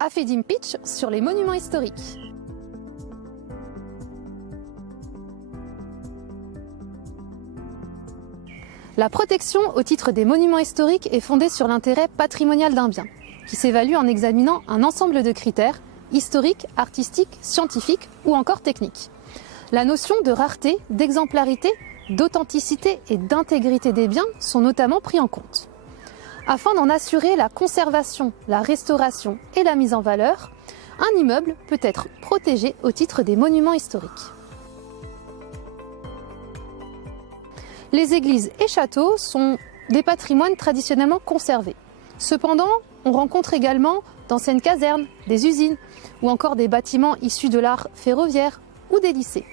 Afedim Pitch sur les monuments historiques. La protection au titre des monuments historiques est fondée sur l'intérêt patrimonial d'un bien, qui s'évalue en examinant un ensemble de critères historiques, artistiques, scientifiques ou encore techniques. La notion de rareté, d'exemplarité, d'authenticité et d'intégrité des biens sont notamment pris en compte. Afin d'en assurer la conservation, la restauration et la mise en valeur, un immeuble peut être protégé au titre des monuments historiques. Les églises et châteaux sont des patrimoines traditionnellement conservés. Cependant, on rencontre également d'anciennes casernes, des usines ou encore des bâtiments issus de l'art ferroviaire ou des lycées.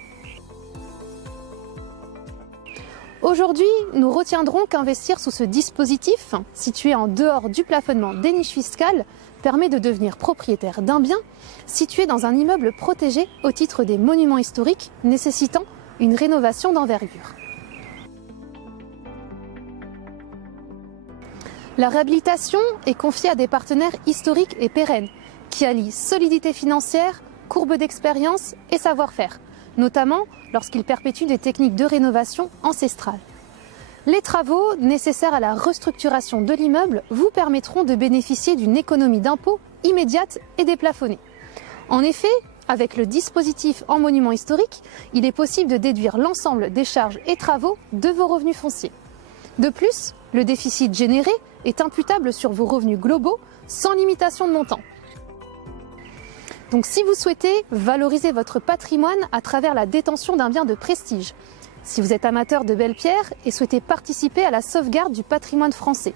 Aujourd'hui, nous retiendrons qu'investir sous ce dispositif, situé en dehors du plafonnement des niches fiscales, permet de devenir propriétaire d'un bien situé dans un immeuble protégé au titre des monuments historiques nécessitant une rénovation d'envergure. La réhabilitation est confiée à des partenaires historiques et pérennes qui allient solidité financière, courbe d'expérience et savoir-faire, notamment lorsqu'ils perpétuent des techniques de rénovation ancestrales. Les travaux nécessaires à la restructuration de l'immeuble vous permettront de bénéficier d'une économie d'impôt immédiate et déplafonnée. En effet, avec le dispositif en monument historique, il est possible de déduire l'ensemble des charges et travaux de vos revenus fonciers. De plus, le déficit généré est imputable sur vos revenus globaux sans limitation de montant. Donc si vous souhaitez valoriser votre patrimoine à travers la détention d'un bien de prestige, si vous êtes amateur de belles pierres et souhaitez participer à la sauvegarde du patrimoine français,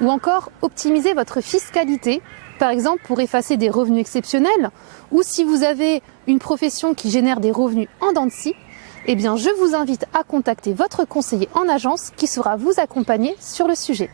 ou encore optimiser votre fiscalité, par exemple pour effacer des revenus exceptionnels, ou si vous avez une profession qui génère des revenus en dents de scie, eh bien je vous invite à contacter votre conseiller en agence qui saura vous accompagner sur le sujet.